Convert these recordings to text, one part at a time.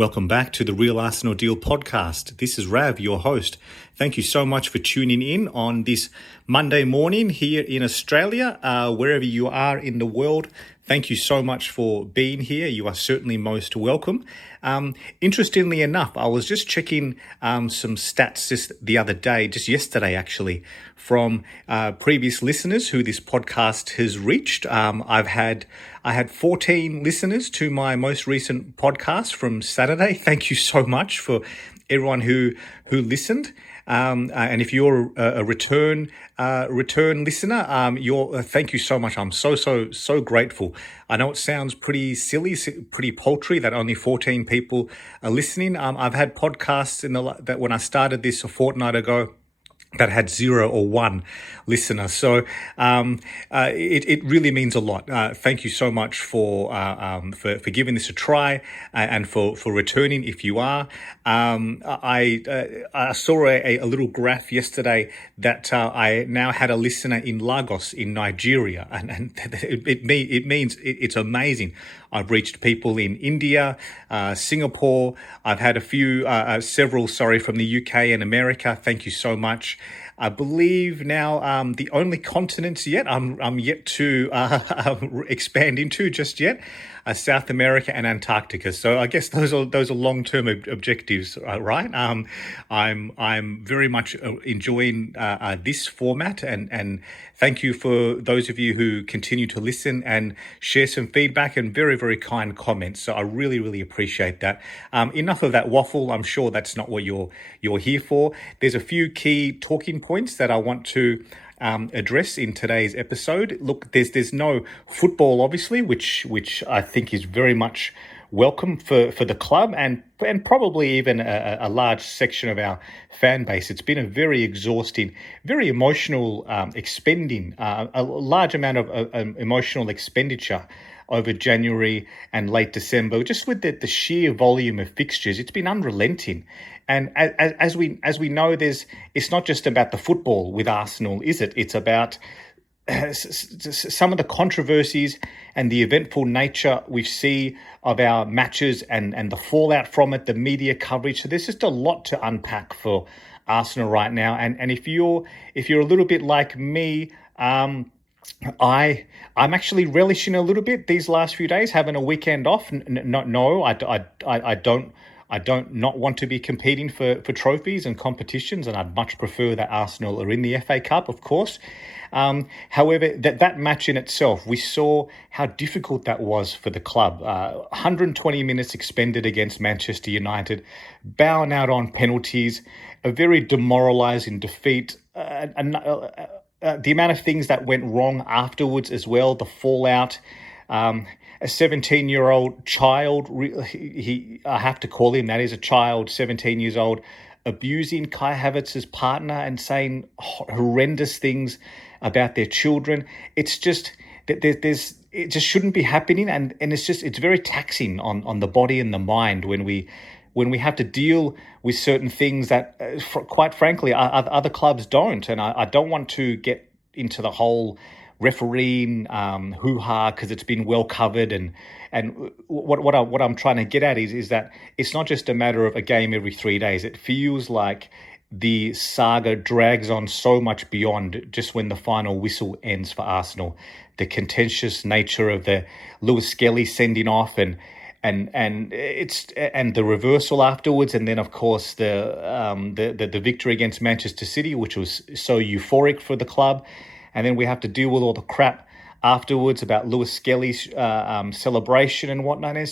Welcome back to the Real Arsenal Deal podcast. This is Rav, your host. Thank you so much for tuning in on this Monday morning here in Australia, wherever you are in the world. Thank you so much for being here. You are certainly most welcome. Interestingly enough, I was just checking some stats just the other day, just yesterday actually, from previous listeners who this podcast has reached. I had 14 listeners to my most recent podcast from Saturday. Thank you so much for everyone who listened. And if you're a return listener, thank you so much. I'm so grateful. I know it sounds pretty silly, pretty paltry that only 14 people are listening. I've had podcasts that when I started this a fortnight ago that had 0 or 1 listener. So it really means a lot. Thank you so much for giving this a try and for returning if you are. I saw a little graph yesterday that I now had a listener in Lagos in Nigeria, and it means it's amazing. I've reached people in India, Singapore. I've had several from the UK and America. Thank you so much. I believe now the only continents yet I'm yet to expand into just yet are South America and Antarctica. So I guess those are long-term objectives, right? I'm very much enjoying this format, and thank you for those of you who continue to listen and share some feedback and very, very kind comments. So I really, really appreciate that. Enough of that waffle. I'm sure that's not what you're here for. There's a few key talking points that I want to address in today's episode. Look, there's no football, obviously, which I think is very much welcome for the club and probably even a large section of our fan base. It's been a very exhausting, very emotional expending, a large amount of emotional expenditure over January and late December, just with the sheer volume of fixtures. It's been unrelenting. And as we know, it's not just about the football with Arsenal, is it? It's about some of the controversies and the eventful nature we see of our matches and the fallout from it, the media coverage. So there's just a lot to unpack for Arsenal right now. And if you're a little bit like me, I'm actually relishing a little bit these last few days, having a weekend off. I don't not want to be competing for trophies and competitions, and I'd much prefer that Arsenal are in the FA Cup, of course. However, that match in itself, we saw how difficult that was for the club. 120 minutes expended against Manchester United, bowing out on penalties, a very demoralising defeat, the amount of things that went wrong afterwards as well, the fallout. A 17-year-old child, I have to call him that, is a child, 17 years old, abusing Kai Havertz's partner and saying horrendous things about their children. It's just it just shouldn't be happening, and it's very taxing on the body and the mind when we have to deal with certain things that, quite frankly, other clubs don't. And I don't want to get into the whole refereeing hoo-ha because it's been well covered, and what I'm trying to get at is that it's not just a matter of a game every 3 days. It feels like the saga drags on so much beyond just when the final whistle ends for Arsenal. The contentious nature of the Lewis Skelly sending off and the reversal afterwards, and then of course the victory against Manchester City, which was so euphoric for the club. And then we have to deal with all the crap afterwards about Lewis Skelly's celebration and whatnot. And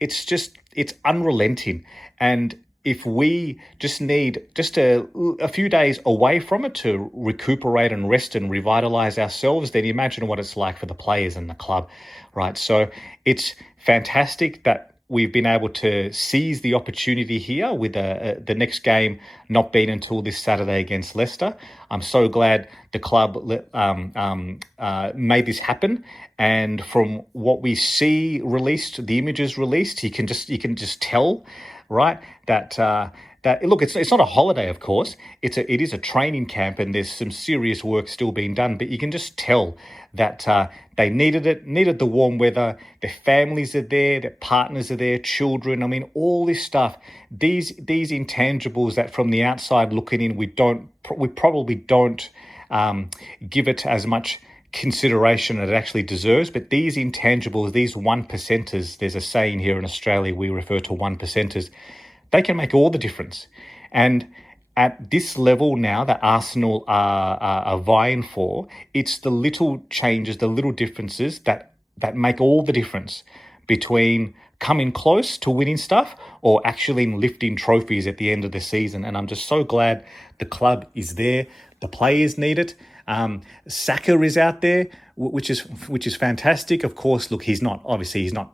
it's unrelenting. And if we just need a few days away from it to recuperate and rest and revitalize ourselves, then imagine what it's like for the players and the club, right? So it's fantastic that we've been able to seize the opportunity here with the next game not being until this Saturday against Leicester. I'm so glad the club made this happen. And from what we see released, the images released, you can just tell right? That look, it's not a holiday, of course. It is a training camp, and there's some serious work still being done. But you can just tell that they needed the warm weather. Their families are there, their partners are there, children. I mean, all this stuff. These intangibles that from the outside looking in, we probably don't give it as much consideration it actually deserves. But these intangibles, these one percenters, there's a saying here in Australia, we refer to one percenters, they can make all the difference. And at this level now that Arsenal are vying for, it's the little changes, the little differences that make all the difference between coming close to winning stuff or actually lifting trophies at the end of the season. And I'm just so glad the club is there. The players need it. Saka is out there, which is fantastic. Of course, look, he's not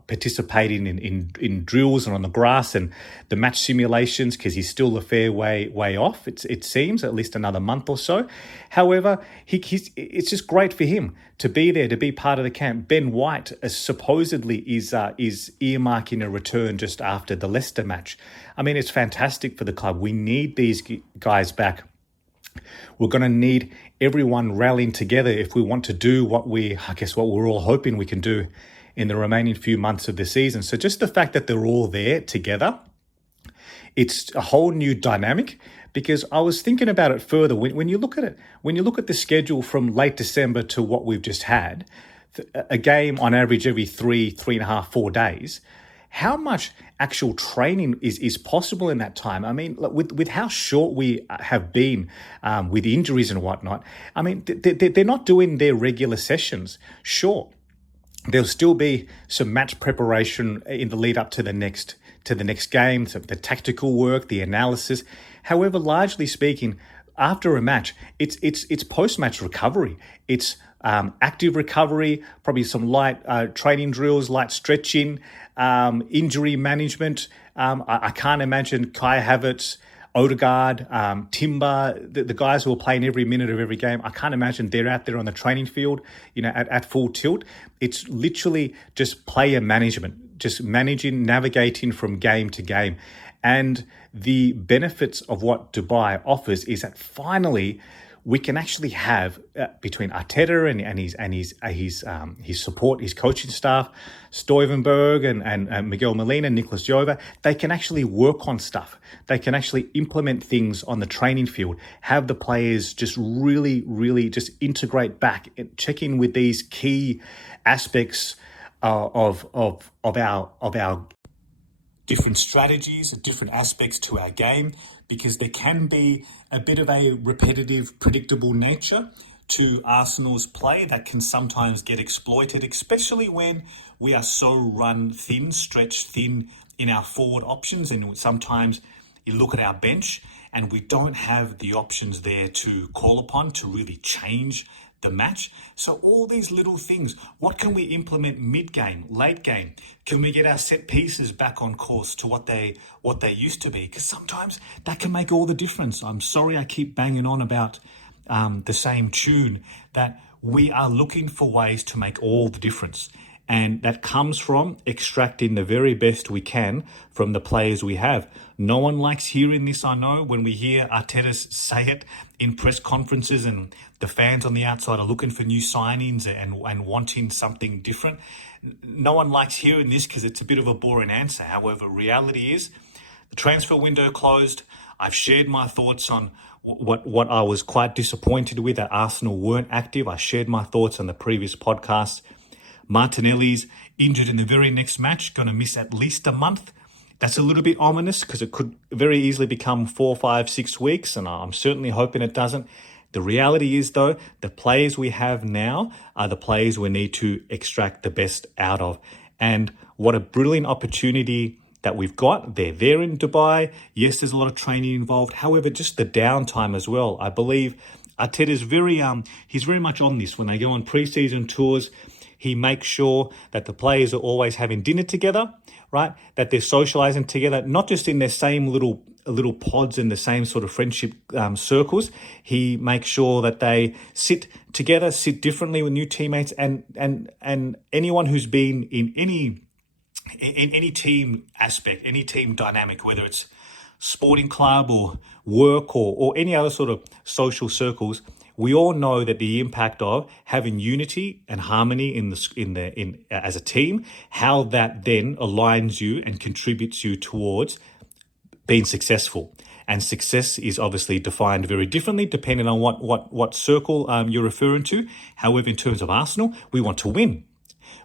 participating in drills and on the grass and the match simulations because he's still a fair way off. It seems at least another month or so. However, it's just great for him to be there, to be part of the camp. Ben White supposedly is earmarking a return just after the Leicester match. I mean, it's fantastic for the club. We need these guys back. We're going to need everyone rallying together if we want to do what we're all hoping we can do in the remaining few months of the season. So just the fact that they're all there together, it's a whole new dynamic. Because I was thinking about it further. When you look at it, when you look at the schedule from late December to what we've just had, a game on average every 3.5, 4 days, how much actual training is possible in that time? I mean, with how short we have been with injuries and whatnot, I mean, they're not doing their regular sessions. Sure, there'll still be some match preparation in the lead up to the next game, so the tactical work, the analysis. However, largely speaking, after a match, it's post-match recovery. It's active recovery, probably some light training drills, light stretching, injury management. I can't imagine Kai Havertz, Odegaard, Timber, the guys who are playing every minute of every game. I can't imagine they're out there on the training field, at full tilt. It's literally just player management, just managing, navigating from game to game. And the benefits of what Dubai offers is that finally we can actually have between Arteta and his support, his coaching staff, Stuyvenberg and Miguel Molina, Nicolas Jova, they can actually work on stuff. They can actually implement things on the training field, have the players just really, really just integrate back and check in with these key aspects of our different strategies, different aspects to our game, because there can be a bit of a repetitive, predictable nature to Arsenal's play that can sometimes get exploited, especially when we are so run thin, stretched thin in our forward options. And sometimes you look at our bench and we don't have the options there to call upon to really change the match. So all these little things, what can we implement mid-game, late game? Can we get our set pieces back on course to what they used to be? Because sometimes that can make all the difference. I'm sorry I keep banging on about the same tune, that we are looking for ways to make all the difference. And that comes from extracting the very best we can from the players we have. No one likes hearing this, I know, when we hear Arteta say it in press conferences and the fans on the outside are looking for new signings and wanting something different. No one likes hearing this because it's a bit of a boring answer. However, reality is the transfer window closed. I've shared my thoughts on what I was quite disappointed with, that Arsenal weren't active. I shared my thoughts on the previous podcast. Martinelli's injured in the very next match, going to miss at least a month. That's a little bit ominous because it could very easily become 4, 5, 6 weeks, and I'm certainly hoping it doesn't. The reality is, though, the players we have now are the players we need to extract the best out of. And what a brilliant opportunity that we've got. They're there in Dubai. Yes, there's a lot of training involved. However, just the downtime as well. I believe Arteta's he's very much on this. When they go on pre-season tours, he makes sure that the players are always having dinner together, right? That they're socializing together, not just in their same little pods in the same sort of friendship circles. He makes sure that they sit together, sit differently with new teammates, and anyone who's been in any in any team aspect, any team dynamic, whether it's sporting club or work or any other sort of social circles, we all know that the impact of having unity and harmony in as a team, how that then aligns you and contributes you towards being successful. And success is obviously defined very differently depending on what circle you're referring to. However, in terms of Arsenal, we want to win.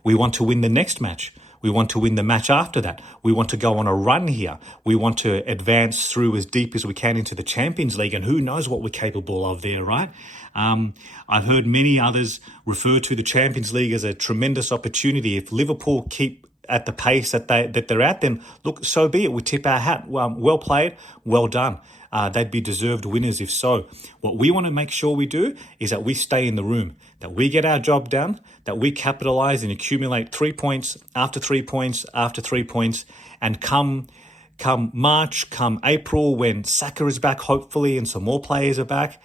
We want to win the next match. We want to win the match after that. We want to go on a run here. We want to advance through as deep as we can into the Champions League, and who knows what we're capable of there, right? I've heard many others refer to the Champions League as a tremendous opportunity. If Liverpool keep at the pace that they're at, then look, so be it. We tip our hat. Well played, well done. They'd be deserved winners if so. What we want to make sure we do is that we stay in the room, that we get our job done, that we capitalize and accumulate 3 points after 3 points after 3 points, and come March, come April, when Saka is back, hopefully, and some more players are back,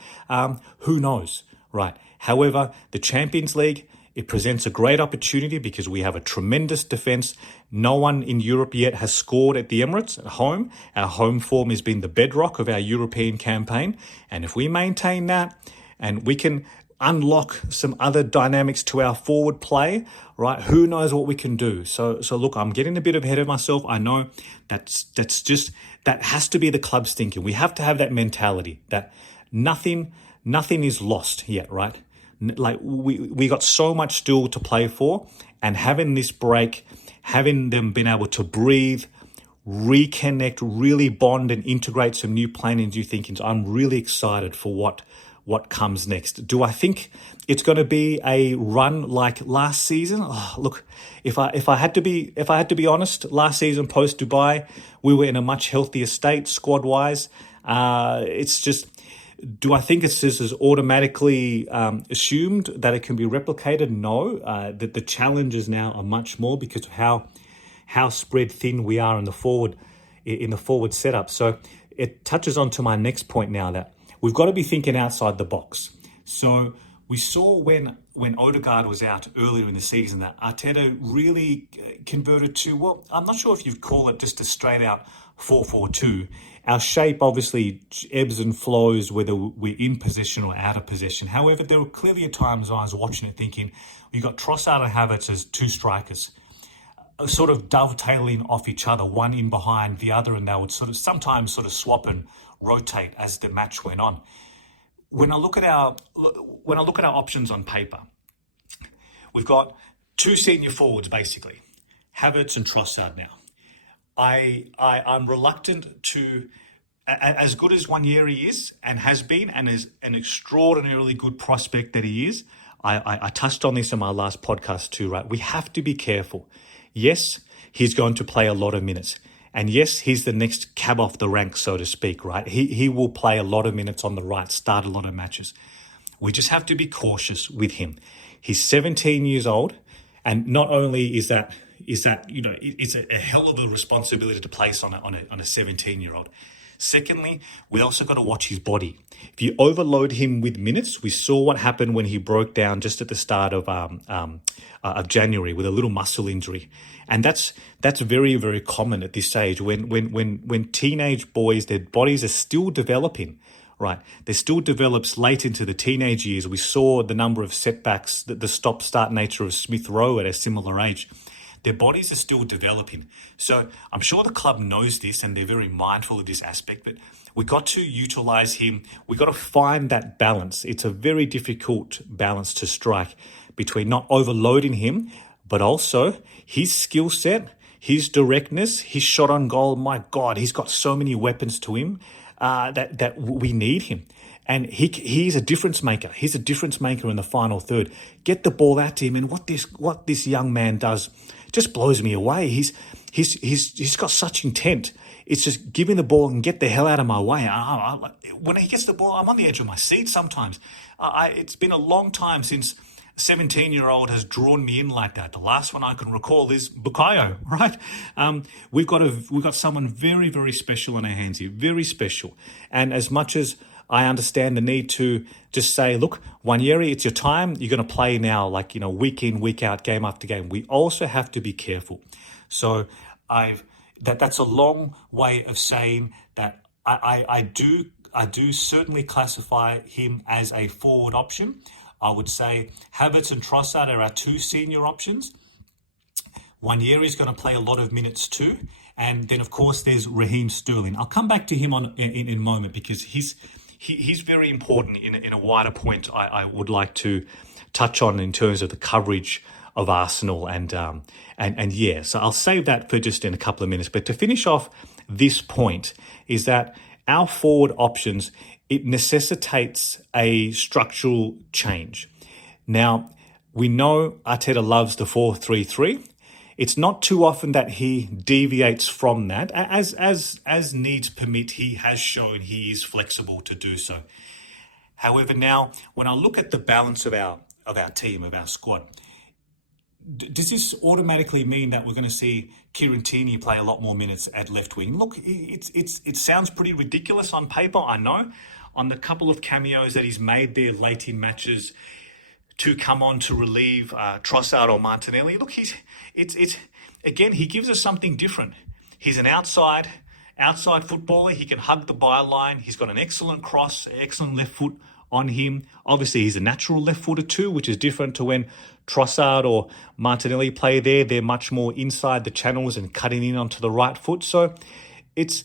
who knows, right? However, the Champions League, it presents a great opportunity because we have a tremendous defence. No one in Europe yet has scored at the Emirates at home. Our home form has been the bedrock of our European campaign. And if we maintain that and we can unlock some other dynamics to our forward play, right, who knows what we can do. So look, I'm getting a bit ahead of myself. I know that has to be the club's thinking. We have to have that mentality that nothing is lost yet, right? Like we got so much still to play for, and having this break, having them been able to breathe, reconnect, really bond and integrate some new planning, new thinkings. I'm really excited for what comes next. Do I think it's going to be a run like last season? Oh, look, if I had to be honest, last season post Dubai, we were in a much healthier state squad wise. It's just, do I think it's just as automatically assumed that it can be replicated? No. That the challenges now are much more because of how spread thin we are in the forward setup. So it touches on to my next point now, that we've got to be thinking outside the box. So we saw when Odegaard was out earlier in the season that Arteta really converted to, well, I'm not sure if you'd call it just a straight out 4-4-2. Our shape obviously ebbs and flows whether we're in possession or out of possession. However, there were clearly at times I was watching it thinking, you got Trossard and Havertz as two strikers, sort of dovetailing off each other, one in behind the other, and they would sometimes swap and rotate as the match went on. When I look at our options on paper, we've got two senior forwards basically, Havertz and Trossard now. I'm reluctant to, as good as Nwaneri is and has been and is an extraordinarily good prospect that he is, I touched on this in my last podcast too, right? We have to be careful. Yes, he's going to play a lot of minutes. And yes, he's the next cab off the rank, so to speak, right? He will play a lot of minutes on the right, start a lot of matches. We just have to be cautious with him. He's 17 years old, and not only is that it's a hell of a responsibility to place on a 17-year-old. Secondly, we also got to watch his body. If you overload him with minutes, we saw what happened when he broke down just at the start of January with a little muscle injury, and that's very, very common at this stage when teenage boys, their bodies are still developing. Right, they still develops late into the teenage years. We saw the number of setbacks, the stop-start nature of Smith Rowe at a similar age. Their bodies are still developing. So I'm sure the club knows this and they're very mindful of this aspect, but we got to utilize him. We got to find that balance. It's a very difficult balance to strike between not overloading him, but also his skill set, his directness, his shot on goal. My God, he's got so many weapons to him that we need him. And he's a difference maker. He's a difference maker in the final third. Get the ball out to him, and what this young man does just blows me away. He's got such intent. It's just give him the ball and get the hell out of my way. When he gets the ball, I'm on the edge of my seat sometimes. It's been a long time since a 17-year-old has drawn me in like that. The last one I can recall is Bukayo, right? We've got someone very, very special on our hands here, very special. And as much as I understand the need to just say, look, Nwaneri, it's your time. You're going to play now, week in, week out, game after game. We also have to be careful. So that's a long way of saying that I do certainly classify him as a forward option. I would say Havertz and Trossard are our two senior options. Wanyeri is going to play a lot of minutes too. And then, of course, there's Raheem Sterling. I'll come back to him in a moment because he's very important in a wider point I would like to touch on in terms of the coverage of Arsenal. And yeah, so I'll save that for just in a couple of minutes. But to finish off this point is that our forward options, it necessitates a structural change. Now, we know Arteta loves the 4-3-3. It's not too often that he deviates from that. As needs permit, he has shown he is flexible to do so. However, now, when I look at the balance of our team, of our squad, does this automatically mean that we're going to see Kieran Tierney play a lot more minutes at left wing? Look, it sounds pretty ridiculous on paper, I know. On the couple of cameos that he's made there late in matches, to come on to relieve Trossard or Martinelli. Look, again, he gives us something different. He's an outside footballer. He can hug the byline. He's got an excellent cross, excellent left foot on him. Obviously, he's a natural left footer too, which is different to when Trossard or Martinelli play there. They're much more inside the channels and cutting in onto the right foot. So it's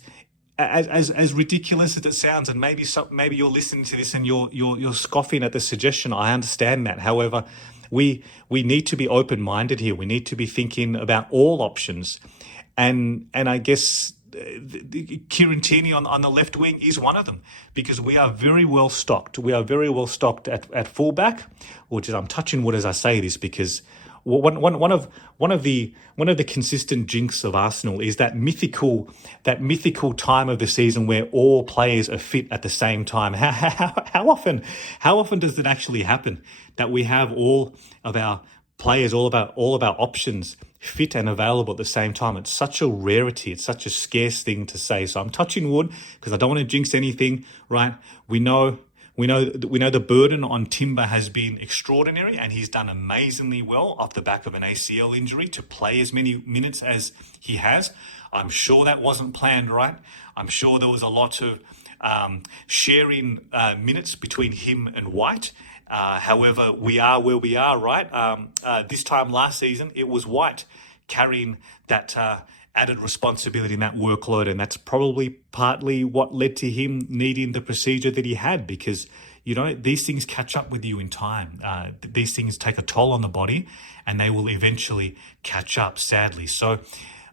as ridiculous as it sounds, and maybe you're listening to this and you're scoffing at the suggestion. I understand that. However, we need to be open-minded here. We need to be thinking about all options, and I guess Kieran Tierney on the left wing is one of them, because we are very well stocked. We are very well stocked at fullback, which is, I'm touching wood as I say this, because one of the consistent jinx of Arsenal is that mythical time of the season where all players are fit at the same time. How often does it actually happen that we have all of our players, all of our options fit and available at the same time? It's such a rarity. It's such a scarce thing to say. So I'm touching wood because I don't want to jinx anything, right? We know the burden on Timber has been extraordinary, and he's done amazingly well off the back of an ACL injury to play as many minutes as he has. I'm sure that wasn't planned, right? I'm sure there was a lot of sharing minutes between him and White. However, we are where we are, right? This time last season, it was White carrying that added responsibility and that workload, and that's probably partly what led to him needing the procedure that he had, because these things catch up with you in time. These things take a toll on the body, and they will eventually catch up, sadly. So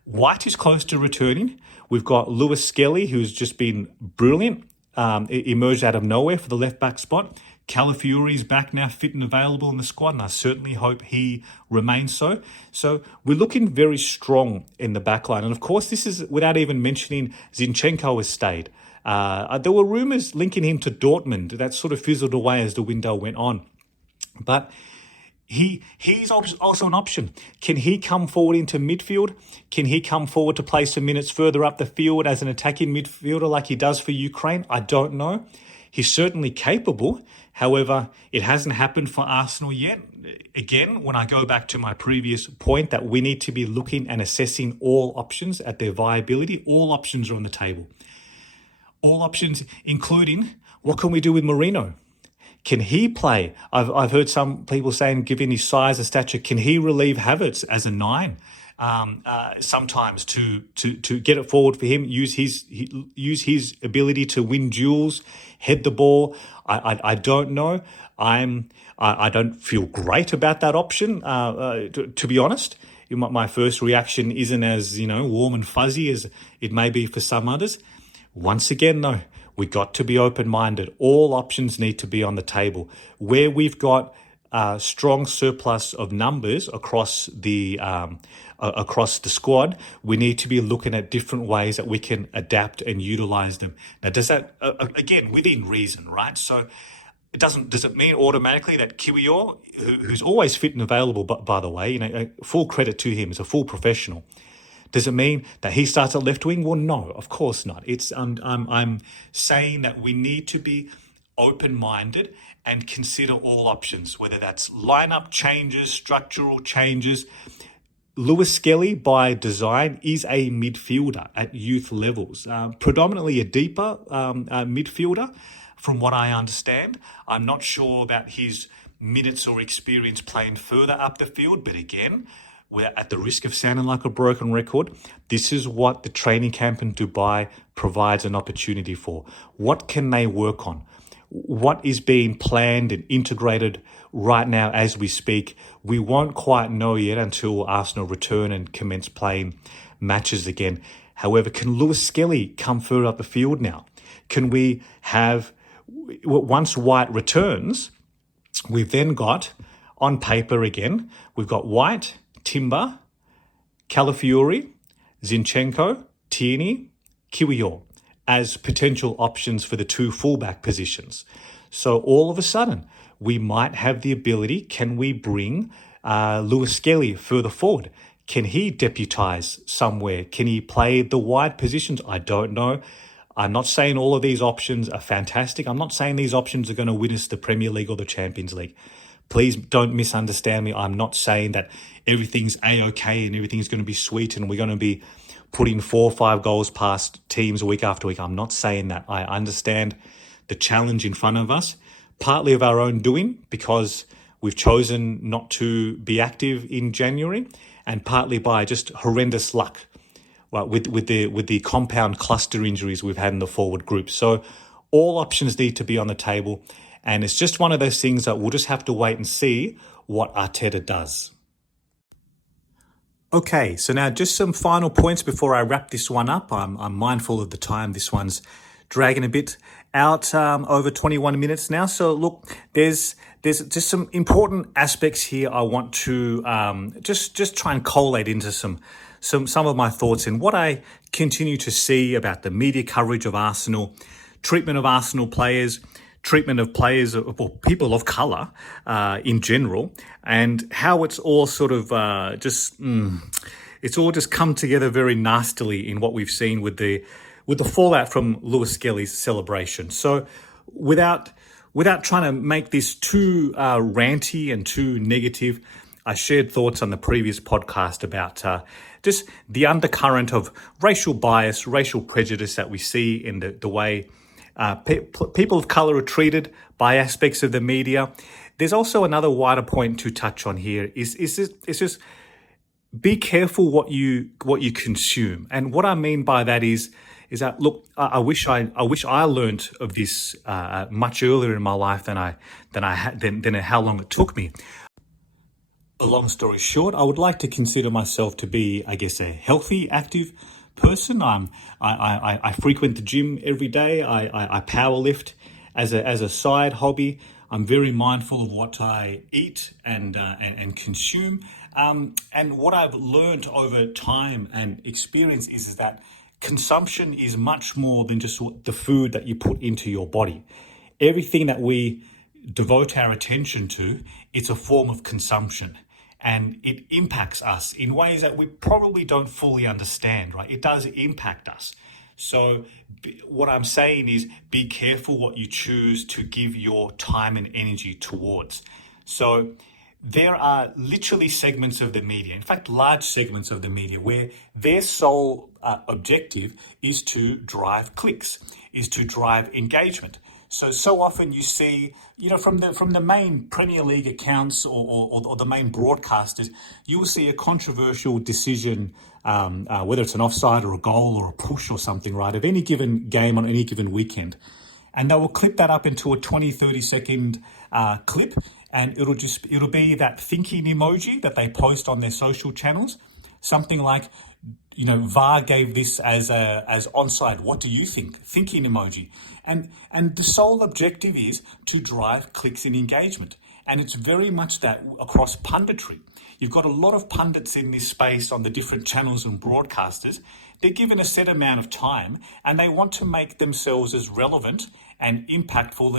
White is close to returning. We've got Lewis Skelly, who's just been brilliant, emerged out of nowhere for the left back spot. Calafiori is back now, fit and available in the squad, and I certainly hope he remains so. So we're looking very strong in the back line. And of course, this is without even mentioning Zinchenko has stayed. There were rumours linking him to Dortmund. That sort of fizzled away as the window went on. But he's also an option. Can he come forward into midfield? Can he come forward to play some minutes further up the field as an attacking midfielder like he does for Ukraine? I don't know. He's certainly capable. However, it hasn't happened for Arsenal yet. Again, when I go back to my previous point that we need to be looking and assessing all options at their viability, all options are on the table. All options, including what can we do with Merino? Can he play? I've heard some people saying, given his size and stature, can he relieve Havertz as a 9? Sometimes to get it forward for him, use his ability to win duels, head the ball. I don't know. I don't feel great about that option. To be honest, my first reaction isn't as warm and fuzzy as it may be for some others. Once again, though, we got to be open-minded. All options need to be on the table. Where we've got strong surplus of numbers across the squad, we need to be looking at different ways that we can adapt and utilize them. Now, does that again within reason, right? So, does it mean automatically that Kiwior, who's always fit and available, but by the way, full credit to him, is a full professional. Does it mean that he starts at left wing? Well, no, of course not. It's I'm saying that we need to be open-minded and consider all options, whether that's lineup changes, structural changes. Lewis Skelly, by design, is a midfielder at youth levels, predominantly a deeper midfielder, from what I understand. I'm not sure about his minutes or experience playing further up the field, but again, we're at the risk of sounding like a broken record. This is what the training camp in Dubai provides an opportunity for. What can they work on? What is being planned and integrated right now as we speak? We won't quite know yet until Arsenal return and commence playing matches again. However, can Lewis Skelly come further up the field now? Can we have, once White returns, we've then got, on paper again, we've got White, Timber, Calafiori, Zinchenko, Tierney, Kiwior as potential options for the two fullback positions. So all of a sudden, we might have the ability, can we bring Lewis Skelly further forward? Can he deputise somewhere? Can he play the wide positions? I don't know. I'm not saying all of these options are fantastic. I'm not saying these options are going to win us the Premier League or the Champions League. Please don't misunderstand me. I'm not saying that everything's A-okay and everything's going to be sweet and we're going to be putting 4 or 5 goals past teams week after week. I'm not saying that. I understand the challenge in front of us, partly of our own doing because we've chosen not to be active in January, and partly by just horrendous luck with the compound cluster injuries we've had in the forward group. So all options need to be on the table. And it's just one of those things that we'll just have to wait and see what Arteta does. Okay, so now just some final points before I wrap this one up. I'm mindful of the time. This one's dragging a bit out, over 21 minutes now. So look, there's just some important aspects here I want to just try and collate into some of my thoughts and what I continue to see about the media coverage of Arsenal, treatment of Arsenal players, treatment of players or people of colour in general, and how it's all sort of it's all just come together very nastily in what we've seen with the fallout from Lewis Skelly's celebration. So without trying to make this too ranty and too negative, I shared thoughts on the previous podcast about just the undercurrent of racial bias, racial prejudice that we see in the way people of colour are treated by aspects of the media. There's also another wider point to touch on here. It's just be careful what you consume, and what I mean by that is that look, I wish I learnt of this much earlier in my life than how long it took me. A long story short, I would like to consider myself to be, I guess, a healthy, active person. I frequent the gym every day. I power lift as a side hobby. I'm very mindful of what I eat and consume. And what I've learned over time and experience is that consumption is much more than just the food that you put into your body. Everything that we devote our attention to, it's a form of consumption. And it impacts us in ways that we probably don't fully understand, right? It does impact us. So what I'm saying is be careful what you choose to give your time and energy towards. So there are literally segments of the media, in fact, large segments of the media, where their sole objective is to drive clicks, is to drive engagement. So often you see, from the main Premier League accounts or the main broadcasters, you will see a controversial decision, whether it's an offside or a goal or a push or something, right, of any given game on any given weekend. And they will clip that up into a 20, 30-second clip, and it'll be that thinking emoji that they post on their social channels, something like, VAR gave this as onside. What do you think? Thinking emoji. And the sole objective is to drive clicks and engagement. And it's very much that across punditry. You've got a lot of pundits in this space on the different channels and broadcasters. They're given a set amount of time and they want to make themselves as relevant and impactful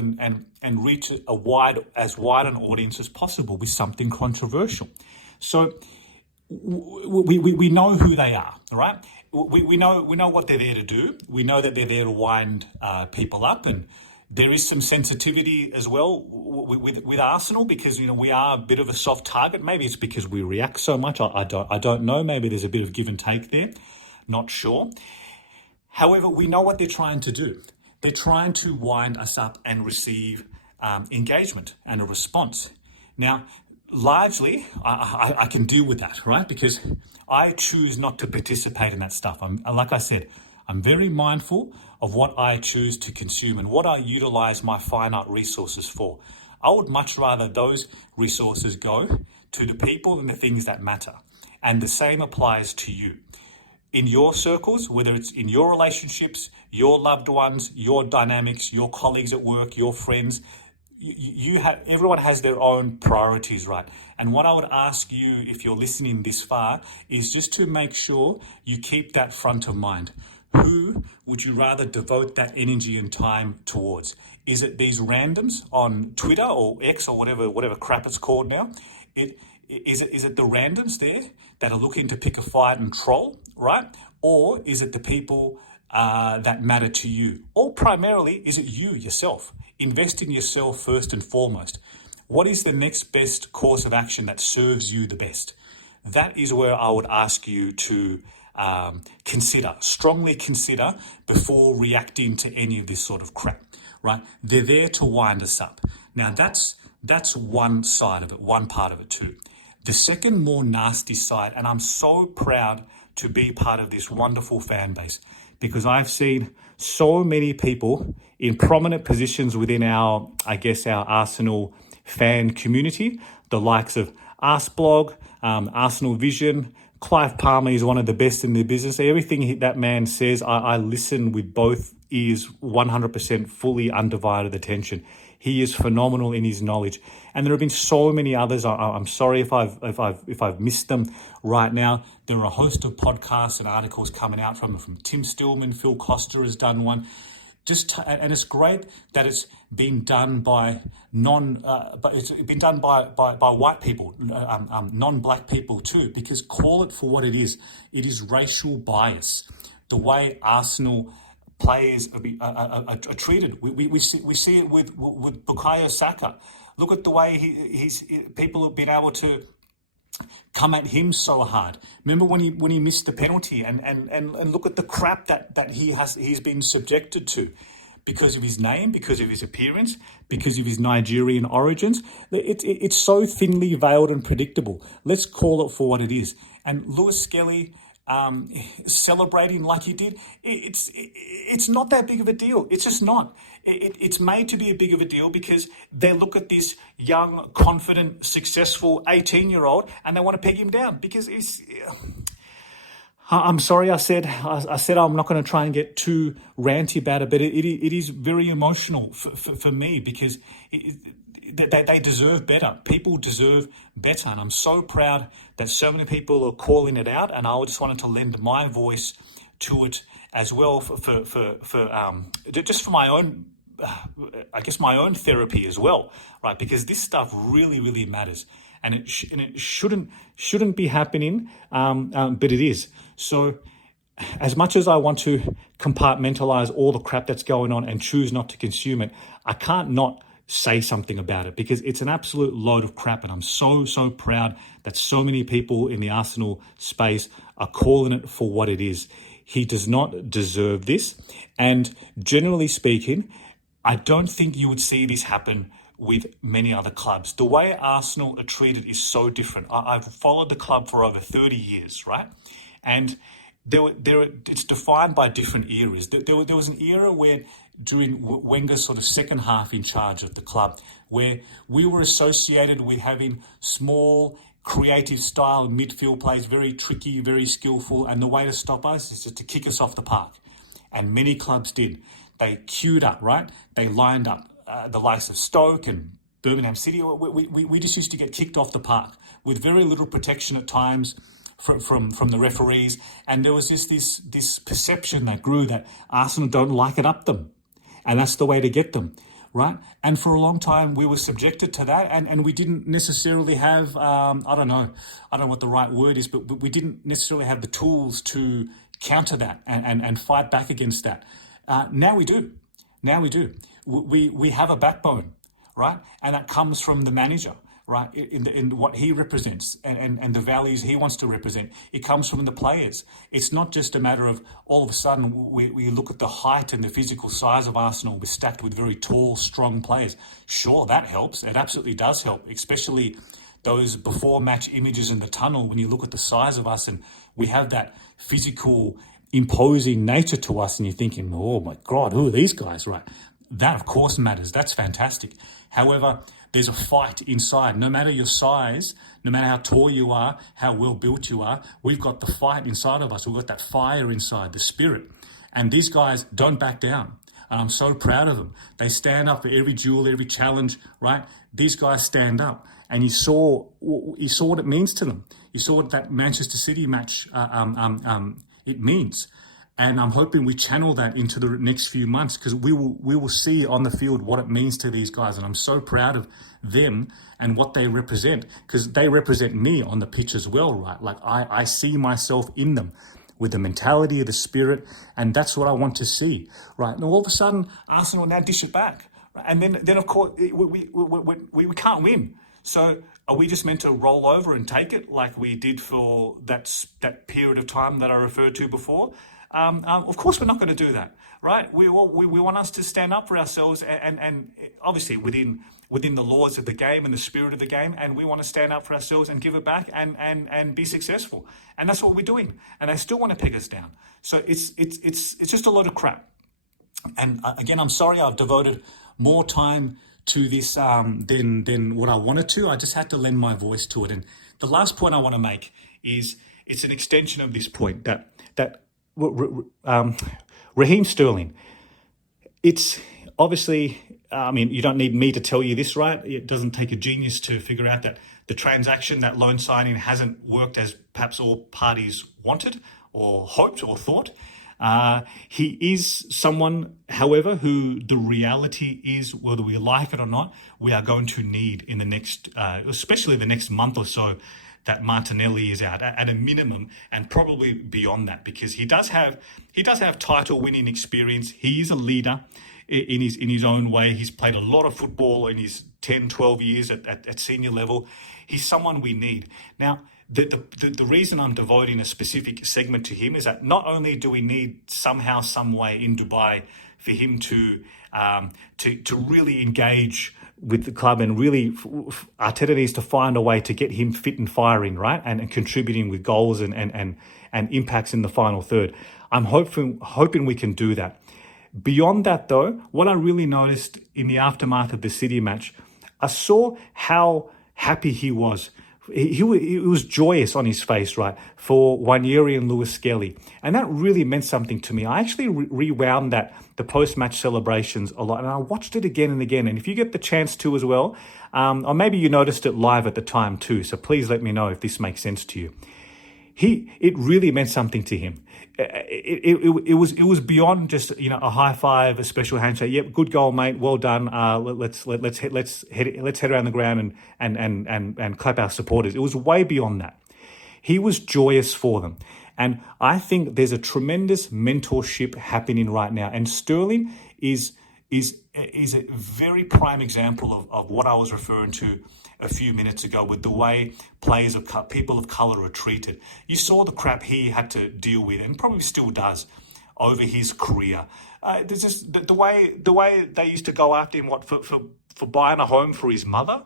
and reach as wide an audience as possible with something controversial. So we know who they are, right? We know what they're there to do. We know that they're there to wind people up, and There is some sensitivity as well with Arsenal because we are a bit of a soft target. Maybe it's because we react so much. I don't know. Maybe there's a bit of give and take there. Not sure. However, we know what they're trying to do. They're trying to wind us up and receive engagement and a response. Now, largely, I can deal with that, right? Because I choose not to participate in that stuff. Like I said, I'm very mindful of what I choose to consume and what I utilize my finite resources for. I would much rather those resources go to the people and the things that matter. And the same applies to you. In your circles, whether it's in your relationships, your loved ones, your dynamics, your colleagues at work, your friends, everyone has their own priorities, right? And what I would ask you, if you're listening this far, is just to make sure you keep that front of mind. Who would you rather devote that energy and time towards? Is it these randoms on Twitter or X or whatever crap it's called now? Is it the randoms there that are looking to pick a fight and troll, right? Or is it the people that matter to you? Or primarily, is it you yourself? Invest in yourself first and foremost. What is the next best course of action that serves you the best? That is where I would ask you to strongly consider before reacting to any of this sort of crap, right? They're there to wind us up. Now, that's one side of it, one part of it too. The second more nasty side, and I'm so proud to be part of this wonderful fan base because I've seen so many people in prominent positions within our Arsenal fan community, the likes of Arsblog, Arsenal Vision. Clive Palmer is one of the best in the business. Everything that man says, I listen with both ears, 100% fully undivided attention. He is phenomenal in his knowledge, and there have been so many others. I'm sorry if I've missed them right now. There are a host of podcasts and articles coming out from Tim Stillman. Phil Costa has done one. And it's great that it's been done by but it's been done by white people, non-black people too. Because call it for what it is. It is racial bias. The way Arsenal players are treated. We see it with Bukayo Saka. Look at the way people have been able to come at him so hard. Remember when he missed the penalty and look at the crap that he's been subjected to because of his name, because of his appearance, because of his Nigerian origins. It's so thinly veiled and predictable. Let's call it for what it is. And Lewis Skelly celebrating like he did, it's not that big of a deal. It's just not. It's made to be a big of a deal because they look at this young, confident, successful 18-year-old and they want to peg him down because I'm sorry I said I'm not going to try and get too ranty about it, but it is very emotional for me because they deserve better. People deserve better. And I'm so proud that so many people are calling it out. And I just wanted to lend my voice to it as well just for my own, my own therapy as well, right? Because this stuff really, really matters. And it shouldn't be happening, but it is. So as much as I want to compartmentalize all the crap that's going on and choose not to consume it, I can't not say something about it because it's an absolute load of crap. And I'm so proud that so many people in the Arsenal space are calling it for what it is. He does not deserve this. And generally speaking, I don't think you would see this happen with many other clubs. The way Arsenal are treated is so different. I've followed the club for over 30 years, right? And it's defined by different eras. There was an era where during Wenger's sort of second half in charge of the club, where we were associated with having small, creative style midfield plays, very tricky, very skillful, and the way to stop us is just to kick us off the park. And many clubs did. They queued up, right? They lined up. The likes of Stoke and Birmingham City, we just used to get kicked off the park with very little protection at times from the referees. And there was just this perception that grew that Arsenal don't like it up them. And that's the way to get them, right? And for a long time, we were subjected to that. And we didn't necessarily have, I don't know what the right word is, but we didn't necessarily have the tools to counter that and fight back against that. Now we do. Now we do. We have a backbone, right? And that comes from the manager, right? In what he represents and the values he wants to represent. It comes from the players. It's not just a matter of all of a sudden we look at the height and the physical size of Arsenal. We're stacked with very tall, strong players. Sure, that helps. It absolutely does help, especially those before match images in the tunnel when you look at the size of us and we have that physical imposing nature to us and you're thinking, oh my God, who are these guys, right? That of course matters. That's fantastic. However, there's a fight inside. No matter your size, no matter how tall you are, how well built you are, we've got the fight inside of us. We've got that fire inside, the spirit. And these guys don't back down. And I'm so proud of them. They stand up for every duel, every challenge, right? These guys stand up. And you saw what it means to them. You saw what that Manchester City match it means. And I'm hoping we channel that into the next few months because we will see on the field what it means to these guys. And I'm so proud of them and what they represent because they represent me on the pitch as well, right? Like I see myself in them with the mentality of the spirit. And that's what I want to see, right? And all of a sudden, Arsenal now dish it back. Right? And then of course, we can't win. So are we just meant to roll over and take it like we did for that period of time that I referred to before? Of course, we're not going to do that, right? We want us to stand up for ourselves and obviously within the laws of the game and the spirit of the game, and we want to stand up for ourselves and give it back and be successful. And that's what we're doing. And they still want to peg us down. So it's just a load of crap. And again, I'm sorry I've devoted more time to this than what I wanted to. I just had to lend my voice to it. And the last point I want to make is it's an extension of this point that Raheem Sterling. It's obviously, I mean, you don't need me to tell you this, right? It doesn't take a genius to figure out that the transaction, that loan signing hasn't worked as perhaps all parties wanted or hoped or thought. He is someone, however, who the reality is, whether we like it or not, we are going to need in the next, especially the next month or so, that Martinelli is out at a minimum, and probably beyond that, because he does have title winning experience. He is a leader in his own way. He's played a lot of football in his 10, 12 years at senior level. He's someone we need. Now, the reason I'm devoting a specific segment to him is that not only do we need somehow, some way in Dubai for him to really engage with the club and really Arteta needs to find a way to get him fit and firing, right? And contributing with goals and impacts in the final third. I'm hoping we can do that. Beyond that though, what I really noticed in the aftermath of the City match, I saw how happy he was. He was joyous on his face, right, for Wanyeri and Lewis Skelly. And that really meant something to me. I actually rewound the post-match celebrations a lot, and I watched it again and again. And if you get the chance to as well, or maybe you noticed it live at the time too, so please let me know if this makes sense to you. It really meant something to him. It was beyond just a high five, a special handshake. Yep, good goal, mate. Well done. Let's head around the ground and clap our supporters. It was way beyond that. He was joyous for them, and I think there's a tremendous mentorship happening right now. And Sterling is a very prime example of what I was referring to a few minutes ago with the way players of people of colour are treated. You saw the crap he had to deal with, and probably still does, over his career. There's just the way they used to go after him, for buying a home for his mother,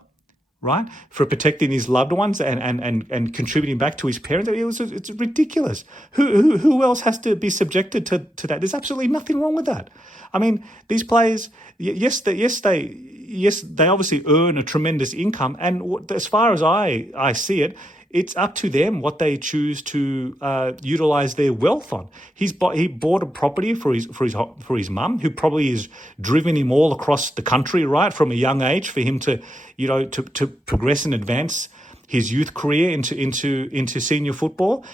right? For protecting his loved ones and contributing back to his parents. It's ridiculous. Who else has to be subjected to that? There's absolutely nothing wrong with that. I mean, these players, yes, they obviously earn a tremendous income, and as far as I see it, it's up to them what they choose to utilize their wealth on. He bought a property for his mum, who probably has driven him all across the country, right, from a young age, for him to to progress and advance his youth career into senior football.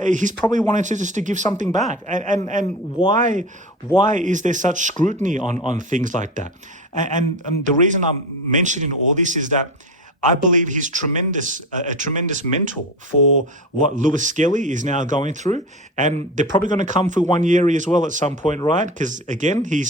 He's probably wanted to give something back, and why is there such scrutiny on things like that? And the reason I'm mentioning all this is that I believe he's a tremendous mentor for what Lewis Skelly is now going through, and they're probably going to come for Wanyeri as well at some point, right? Because again, he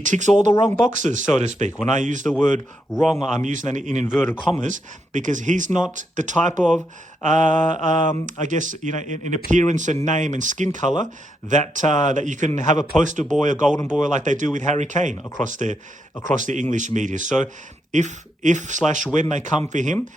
ticks all the wrong boxes, so to speak. When I use the word wrong, I'm using that in inverted commas because he's not the type of, I guess, in appearance and name and skin color that you can have a poster boy, a golden boy like they do with Harry Kane across the English media. So if/when they come for him,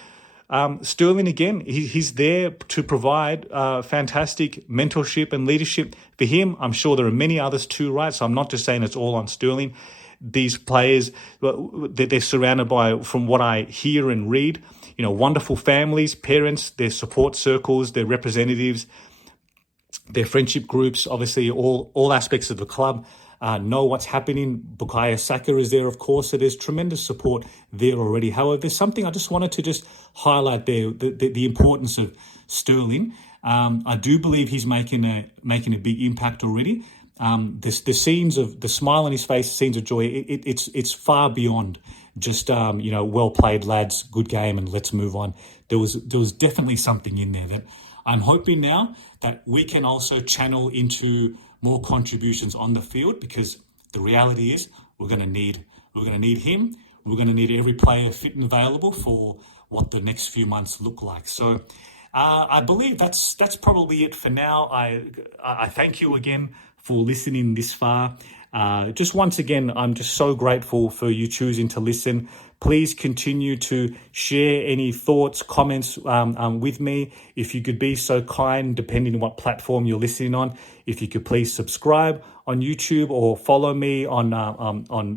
Sterling, again, he's there to provide fantastic mentorship and leadership for him. I'm sure there are many others too, right? So I'm not just saying it's all on Sterling. These players, they're surrounded by, from what I hear and read, wonderful families, parents, their support circles, their representatives, their friendship groups, obviously all aspects of the club know what's happening. Bukayo Saka is there, of course, so there's tremendous support there already. However, there's something I just wanted to just highlight there, the importance of Sterling. I do believe he's making a big impact already. The scenes of the smile on his face, scenes of joy, it's far beyond just well played, lads, good game, and let's move on. There was definitely something in there that I'm hoping now that we can also channel into more contributions on the field, because the reality is we're going to need him. We're going to need every player fit and available for what the next few months look like. So I believe that's probably it for now. I thank you again for listening this far. Just once again, I'm just so grateful for you choosing to listen. Please continue to share any thoughts, comments with me. If you could be so kind, depending on what platform you're listening on, if you could please subscribe on YouTube or follow me on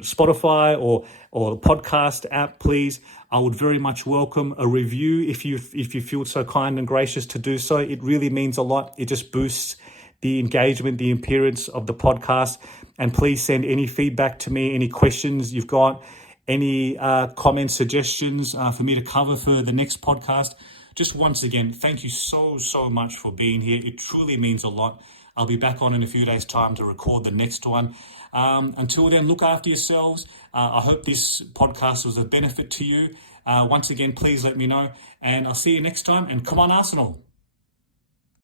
Spotify or the podcast app, please. I would very much welcome a review if you feel so kind and gracious to do so. It really means a lot. It just boosts the engagement, the appearance of the podcast. And please send any feedback to me, any questions you've got, any comments, suggestions for me to cover for the next podcast. Just once again, thank you so much for being here. It truly means a lot. I'll be back on in a few days' time to record the next one. Until then, look after yourselves. I hope this podcast was a benefit to you. Once again, please let me know. And I'll see you next time. And come on, Arsenal.